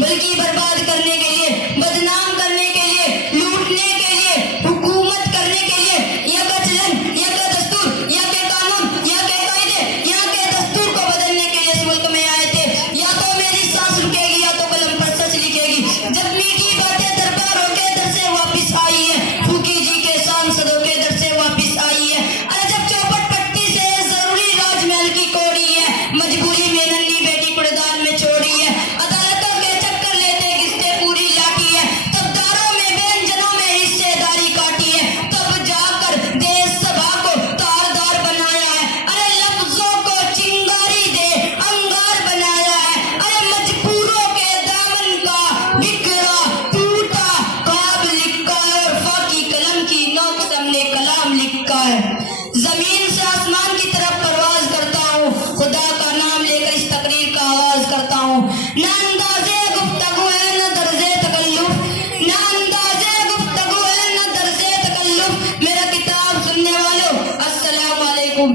बल्कि बर्बाद करने के लिए, बदनाम करने के लिए, लूटने के लिए, हुकूमत करने के लिए, यहाँ का चलन, यहाँ का दस्तूर, यहाँ के कानून, यहाँ के कायदे, यहाँ के दस्तूर को बदलने के लिए इस मुल्क में आए थे। या तो मेरी सांस रुकेगी या तो कलम पर सच लिखेगी। जब मीठी बातें दरबारों के दर से वापिस आई है, फूकी जी के सांसदों के दर से वापिस आई है। अरे जब चौपट पट्टी से जरूरी राजमहल की कोड़ी है, मजबूरी में नन्ही बेटी कूड़ेदान में छोड़ी है। जमीन से आसमान की तरफ परवाज करता हूँ, खुदा का नाम लेकर इस तकरीर का आगाज करता हूँ। ना अंदाजे गुफ्तगू है न दर्जे तकल्लुफ, ना अंदाजे गुफ्तगू है न दर्जे तकल्लुफ। मेरा किताब सुनने वालों अस्सलाम वालेकुम।